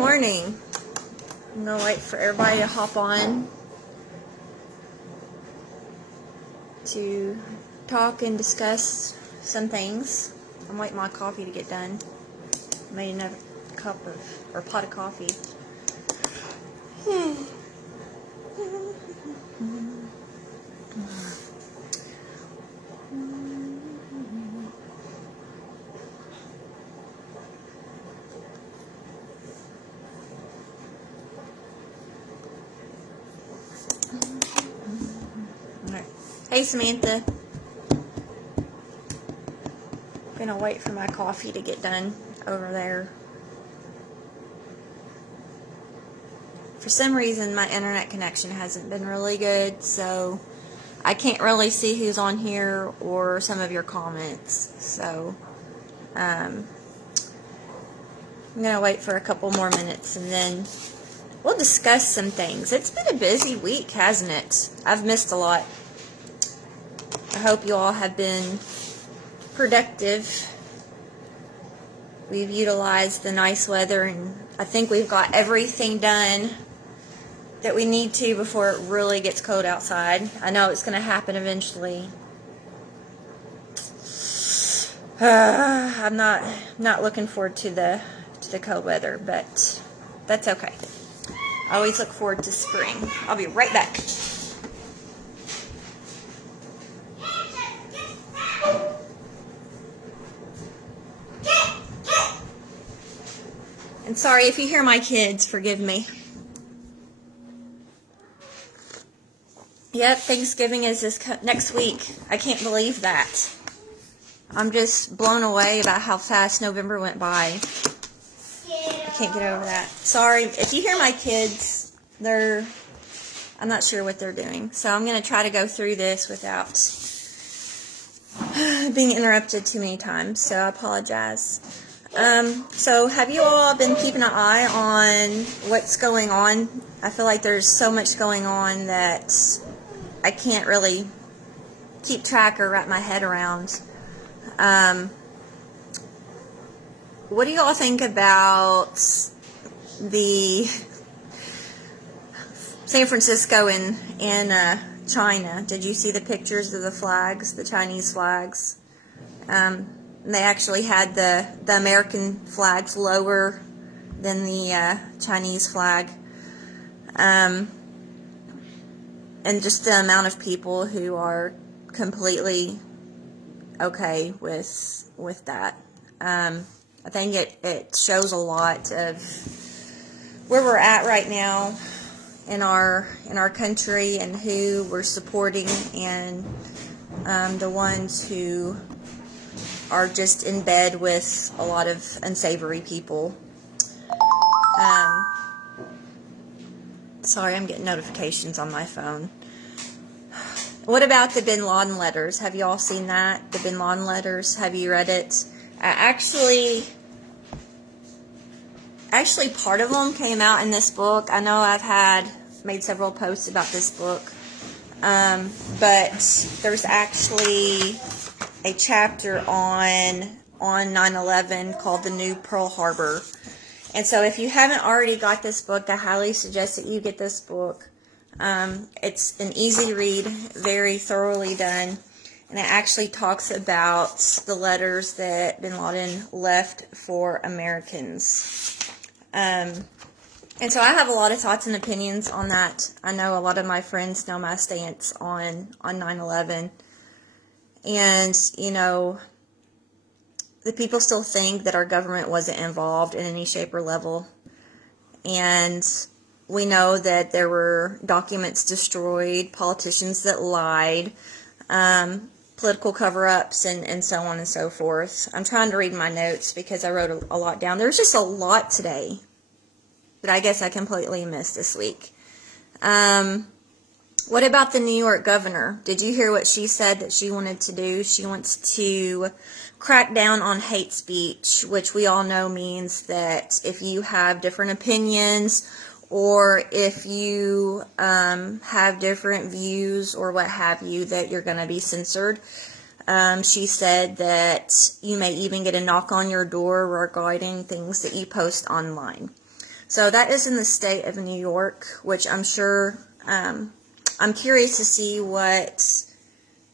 morning. I'm gonna wait for everybody to hop on to talk and discuss some things. I'm waiting my coffee to get done. Made another pot of coffee. Hey Samantha. Gonna wait for my coffee to get done over there. For some reason my internet connection hasn't been really good, so I can't really see who's on here or some of your comments. So I'm gonna wait for a couple more minutes and then we'll discuss some things. It's been a busy week, hasn't it? I've missed a lot. I hope you all have been productive. We've utilized the nice weather, and I think we've got everything done that we need to before it really gets cold outside. I know it's going to happen eventually. I'm not looking forward to the cold weather, but that's okay. I always look forward to spring. I'll be right back. And sorry if you hear my kids, forgive me. Yep, Thanksgiving is next week. I can't believe that. I'm just blown away about how fast November went by. I can't get over that. Sorry, if you hear my kids, I'm not sure what they're doing. So I'm going to try to go through this without being interrupted too many times. So I apologize. So have you all been keeping an eye on what's going on? I feel like there's so much going on that I can't really keep track or wrap my head around. What do you all think about the San Francisco and China? Did you see the pictures of the flags, the Chinese flags? They actually had the American flags lower than the Chinese flag. And just the amount of people who are completely okay with that. I think it shows a lot of where we're at right now in our country and who we're supporting, and the ones who are just in bed with a lot of unsavory people. Sorry, I'm getting notifications on my phone. What about the Bin Laden letters? Have you all seen that? The Bin Laden letters? Have you read it? Actually, part of them came out in this book. I know I've made several posts about this book. But there's actually a chapter on 9/11 called The New Pearl Harbor. And so if you haven't already got this book, I highly suggest that you get this book. It's an easy read, very thoroughly done, and it actually talks about the letters that Bin Laden left for Americans. And so I have a lot of thoughts and opinions on that. I know a lot of my friends know my stance on 9/11. And, you know, the people still think that our government wasn't involved in any shape or level. And we know that there were documents destroyed, politicians that lied, political cover-ups, and so on and so forth. I'm trying to read my notes because I wrote a lot down. There's just a lot today that I guess I completely missed this week. What about the New York governor? Did you hear what she said that she wanted to do? She wants to crack down on hate speech, which we all know means that if you have different opinions or if you have different views or what have you, that you're going to be censored. She said that you may even get a knock on your door regarding things that you post online. So that is in the state of New York, which I'm sure, I'm curious to see what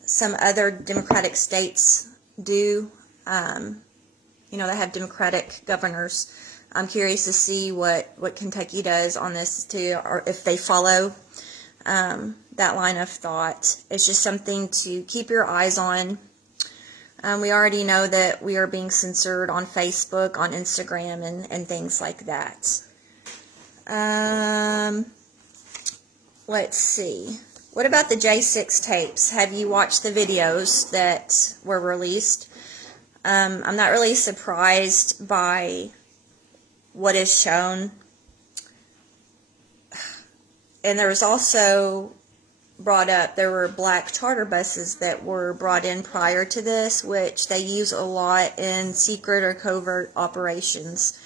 some other Democratic states do. That have Democratic governors. I'm curious to see what Kentucky does on this too, or if they follow that line of thought. It's just something to keep your eyes on. We already know that we are being censored on Facebook, on Instagram, and things like that. Let's see. What about the J6 tapes? Have you watched the videos that were released? I'm not really surprised by what is shown. And there was also brought up, there were black charter buses that were brought in prior to this, which they use a lot in secret or covert operations.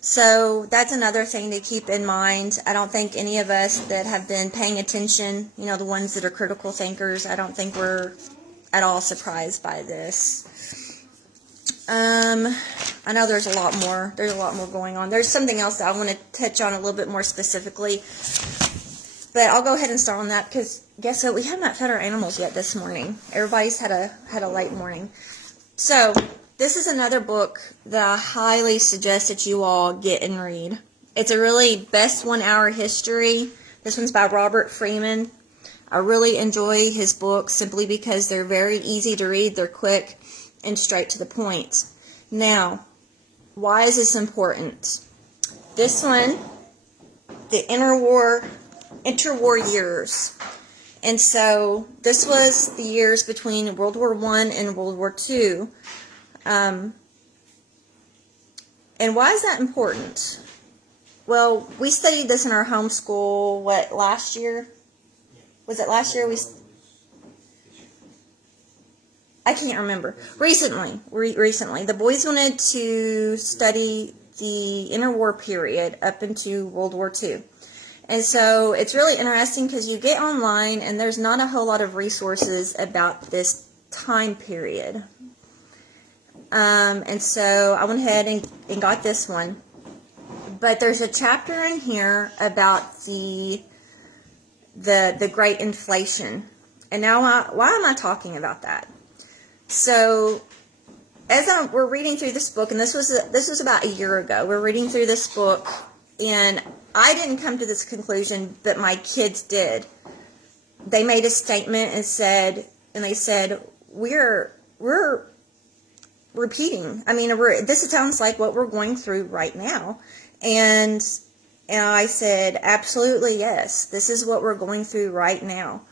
So that's another thing to keep in mind. I don't think any of us that have been paying attention, the ones that are critical thinkers, I don't think we're at all surprised by this. I know there's a lot more. There's a lot more going on. There's something else that I want to touch on a little bit more specifically. But I'll go ahead and start on that because guess what? We have not fed our animals yet this morning. Everybody's had a late morning. So this is another book that I highly suggest that you all get and read. It's a really best 1 hour history. This one's by Robert Freeman. I really enjoy his books simply because they're very easy to read. They're quick and straight to the point. Now, why is this important? This one, the interwar years. And so this was the years between World War I and World War II. And why is that important? Well, we studied this in our homeschool, last year? Was it last year? I can't remember. Recently, the boys wanted to study the interwar period up into World War II. And so it's really interesting because you get online and there's not a whole lot of resources about this time period. And so I went ahead and got this one. But there's a chapter in here about the Great Inflation. And now why am I talking about that? So, as we're reading through this book, and this was about a year ago, we're reading through this book, and I didn't come to this conclusion, but my kids did. They made a statement and they said, we're repeating. I mean, this sounds like what we're going through right now. And I said, absolutely yes, this is what we're going through right now.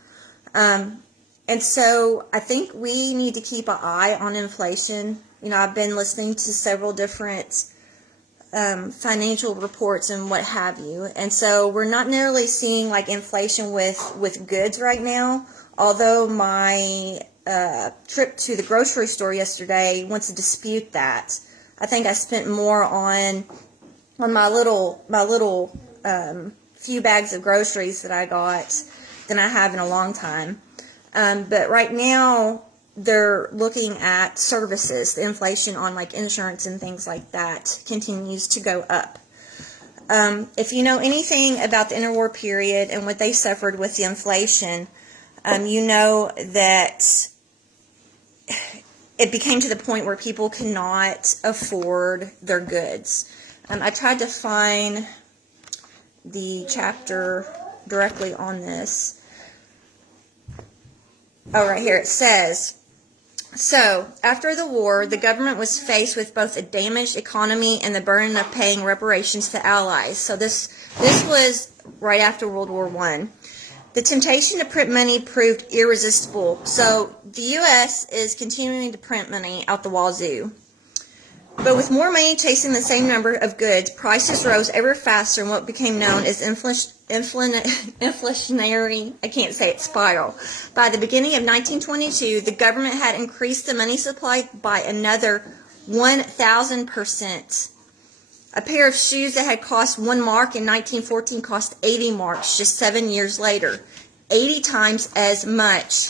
And so I think we need to keep an eye on inflation. I've been listening to several different financial reports and what have you. And so we're not nearly seeing like inflation with goods right now. Although my trip to the grocery store yesterday wants to dispute that. I think I spent more on my little few bags of groceries that I got than I have in a long time. But right now, they're looking at services. The inflation on like insurance and things like that continues to go up. If you know anything about the interwar period and what they suffered with the inflation, you know that it became to the point where people cannot afford their goods. I tried to find the chapter directly on this. Oh, right here it says, so after the war, the government was faced with both a damaged economy and the burden of paying reparations to allies. So this was right after World War I. The temptation to print money proved irresistible. So the U.S. is continuing to print money out the wazoo. But with more money chasing the same number of goods, prices rose ever faster in what became known as inflationary, I can't say it, spiral. By the beginning of 1922, the government had increased the money supply by another 1,000%. A pair of shoes that had cost 1 mark in 1914 cost 80 marks just 7 years later. 80 times as much.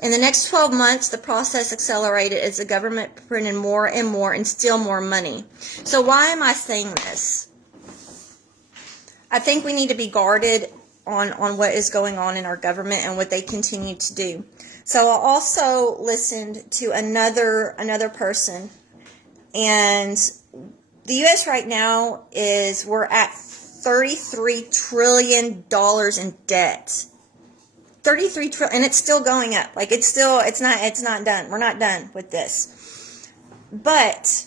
In the next 12 months, the process accelerated as the government printed more and more and still more money. So why am I saying this? I think we need to be guarded on what is going on in our government and what they continue to do. So I also listened to another person, and the U.S. right now we're at $33 trillion in debt. 33 trillion, and it's still going up. Like it's not done. We're not done with this. But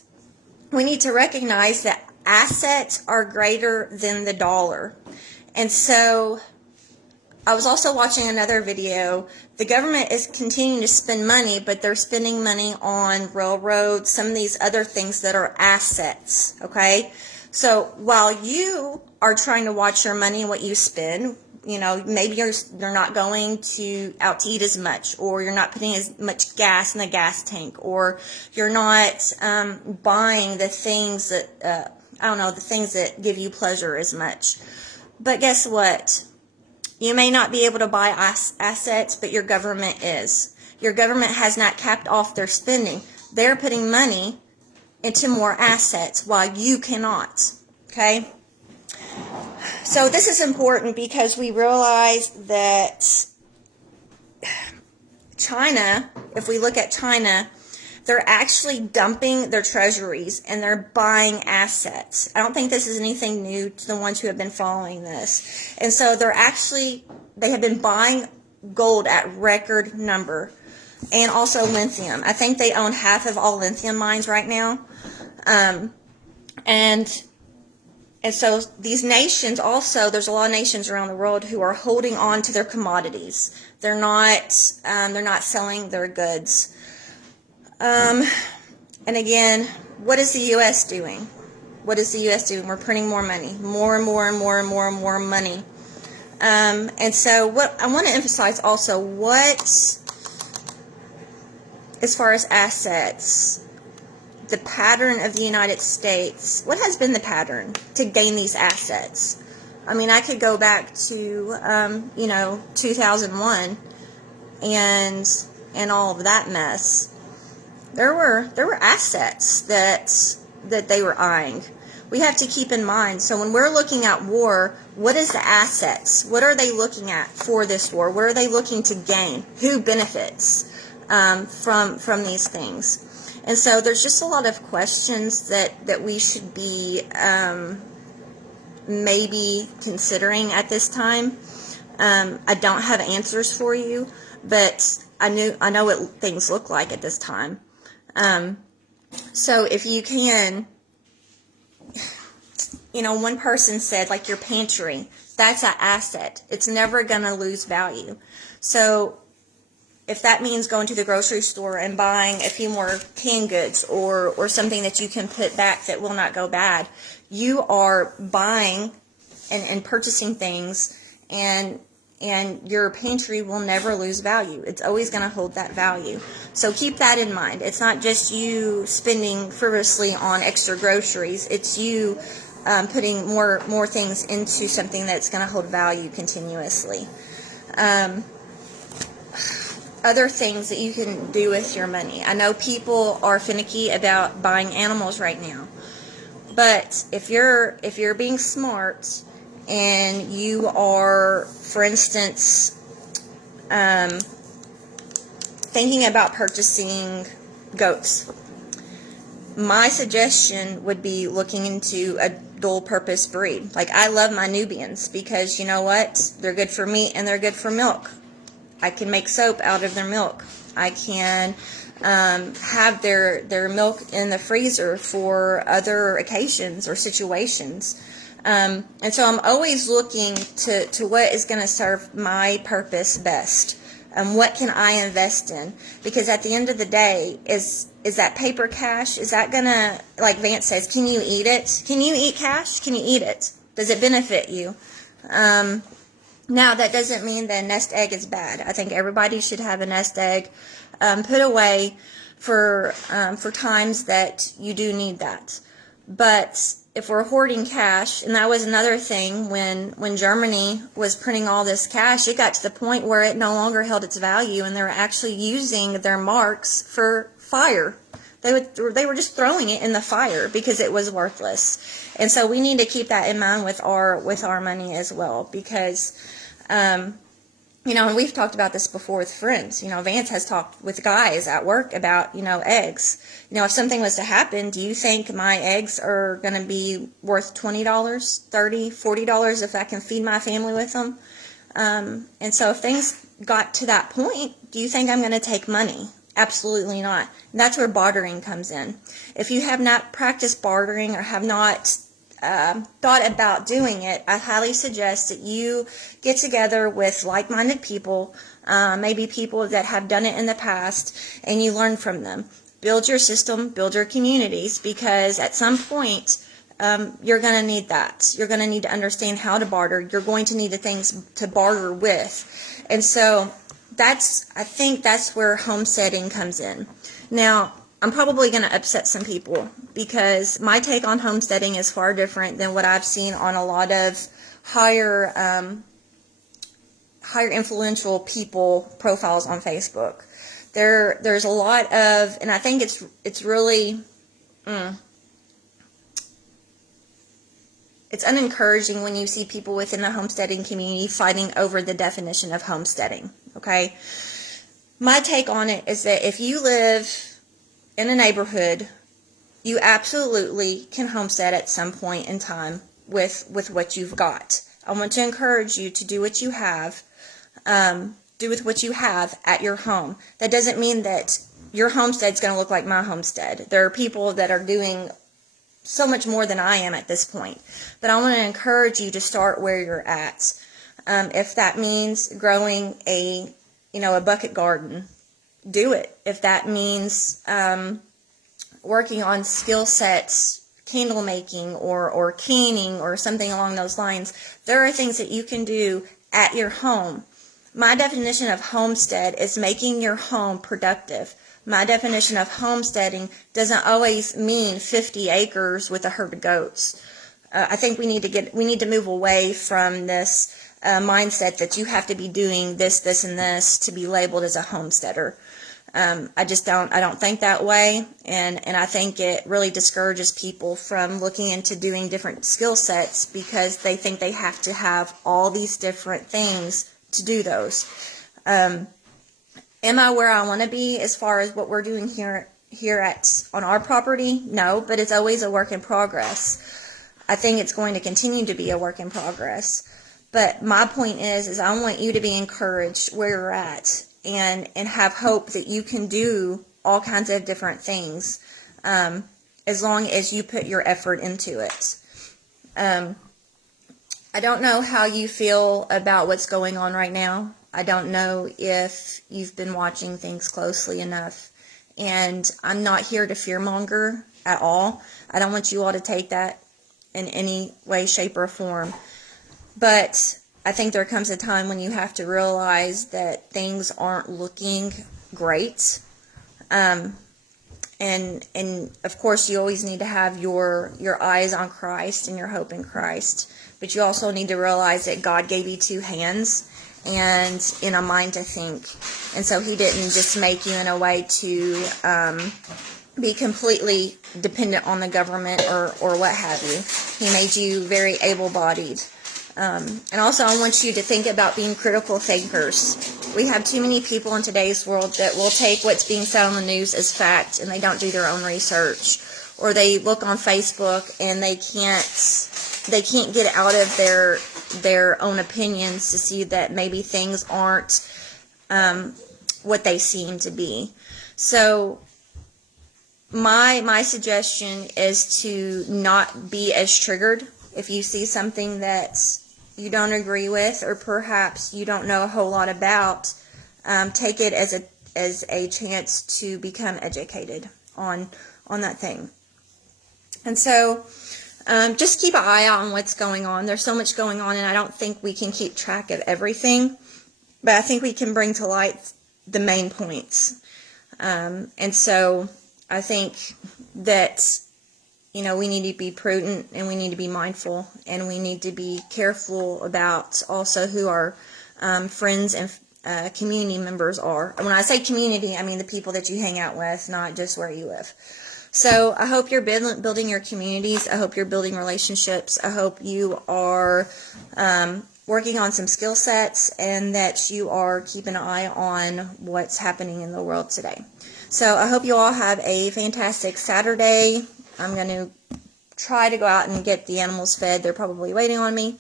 we need to recognize that assets are greater than the dollar. And so I was also watching another video. The government is continuing to spend money, but they're spending money on railroads, some of these other things that are assets, okay? So while you are trying to watch your money and what you spend, you know, maybe you're not going out to eat as much, or you're not putting as much gas in the gas tank, or you're not buying the things that, the things that give you pleasure as much. But guess what? You may not be able to buy assets, but your government is. Your government has not capped off their spending. They're putting money into more assets while you cannot. Okay? So this is important because we realize that China, if we look at China, they're actually dumping their treasuries and they're buying assets. I don't think this is anything new to the ones who have been following this. And so they have been buying gold at record number, and also lithium. I think they own half of all lithium mines right now. And so these nations also, there's a lot of nations around the world who are holding on to their commodities. They're not selling their goods. And again, what is the U.S. doing? What is the U.S. doing? We're printing more money, more and more and more and more and more money. And so what I want to emphasize also, as far as assets, the pattern of the United States, what has been the pattern to gain these assets? I mean, I could go back to, 2001 and all of that mess. There were assets that they were eyeing. We have to keep in mind, so when we're looking at war, what is the assets? What are they looking at for this war? What are they looking to gain? Who benefits from these things? And so there's just a lot of questions that we should be maybe considering at this time. I don't have answers for you, but I know what things look like at this time. So if you can, one person said, like, your pantry, that's an asset. It's never going to lose value. So if that means going to the grocery store and buying a few more canned goods or something that you can put back that will not go bad, you are buying and purchasing things, and your pantry will never lose value. It's always going to hold that value. So keep that in mind. It's not just you spending frivolously on extra groceries. It's you putting more things into something that's going to hold value continuously. Other things that you can do with your money. I know people are finicky about buying animals right now, but if you're being smart and you are, for instance, thinking about purchasing goats, my suggestion would be looking into a dual purpose breed. Like, I love my Nubians because, you know what, they're good for meat and they're good for milk. I can make soap out of their milk. I can have their milk in the freezer for other occasions or situations. And so I'm always looking to what is going to serve my purpose best. What can I invest in? Because at the end of the day, is that paper cash? Is that going to, like Vance says, can you eat it? Can you eat cash? Can you eat it? Does it benefit you? Now, that doesn't mean that a nest egg is bad. I think everybody should have a nest egg put away for times that you do need that. But if we're hoarding cash, and that was another thing when Germany was printing all this cash, it got to the point where it no longer held its value, and they were actually using their marks for fire. They were just throwing it in the fire because it was worthless. And so we need to keep that in mind with our money as well, because and we've talked about this before with friends. Vance has talked with guys at work about, eggs. If something was to happen, do you think my eggs are going to be worth $20, $30, $40 if I can feed my family with them? And so if things got to that point, do you think I'm going to take money? Absolutely not. And that's where bartering comes in. If you have not practiced bartering or have not thought about doing it, I highly suggest that you get together with like-minded people, maybe people that have done it in the past, and you learn from them. Build your system, build your communities, because at some point, you're going to need that. You're going to need to understand how to barter. You're going to need the things to barter with. And so I think that's where homesteading comes in. Now, I'm probably going to upset some people, because my take on homesteading is far different than what I've seen on a lot of higher influential people profiles on Facebook. There's a lot of, and I think it's really, it's unencouraging when you see people within the homesteading community fighting over the definition of homesteading. Okay, my take on it is that if you live in a neighborhood, you absolutely can homestead at some point in time with what you've got. I want to encourage you to do what you have, do with what you have at your home. That doesn't mean that your homestead's going to look like my homestead. There are people that are doing so much more than I am at this point. But I want to encourage you to start where you're at. If that means growing a bucket garden, do it. If that means working on skill sets, candle making or canning or something along those lines, there are things that you can do at your home. My definition of homestead is making your home productive. My definition of homesteading doesn't always mean 50 acres with a herd of goats. I think we need to move away from this mindset that you have to be doing this, and this to be labeled as a homesteader. I don't think that way, and I think it really discourages people from looking into doing different skill sets because they think they have to have all these different things to do those. Am I where I want to be as far as what we're doing here on our property? No, but it's always a work in progress. I think it's going to continue to be a work in progress. But my point is I want you to be encouraged where you're at and have hope that you can do all kinds of different things as long as you put your effort into it. I don't know how you feel about what's going on right now. I don't know if you've been watching things closely enough. And I'm not here to fearmonger at all. I don't want you all to take that in any way, shape, or form. But I think there comes a time when you have to realize that things aren't looking great. And of course, you always need to have your eyes on Christ and your hope in Christ. But you also need to realize that God gave you two hands and in a mind to think. And so he didn't just make you in a way to be completely dependent on the government or what have you. He made you very able-bodied. And also I want you to think about being critical thinkers. We have too many people in today's world that will take what's being said on the news as fact and they don't do their own research. Or they look on Facebook and they can't get out of their own opinions to see that maybe things aren't what they seem to be. So my suggestion is to not be as triggered if you see something that you don't agree with or perhaps you don't know a whole lot about. Take it as a chance to become educated on that thing. And so just keep an eye out on what's going on. There's so much going on, and I don't think we can keep track of everything, but I think we can bring to light the main points. And so I think that, we need to be prudent and we need to be mindful and we need to be careful about also who our friends and community members are. And when I say community, I mean the people that you hang out with, not just where you live. So I hope you're building your communities. I hope you're building relationships. I hope you are working on some skill sets, and that you are keeping an eye on what's happening in the world today. So I hope you all have a fantastic Saturday. I'm going to try to go out and get the animals fed. They're probably waiting on me.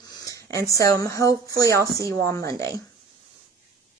And so hopefully I'll see you on Monday.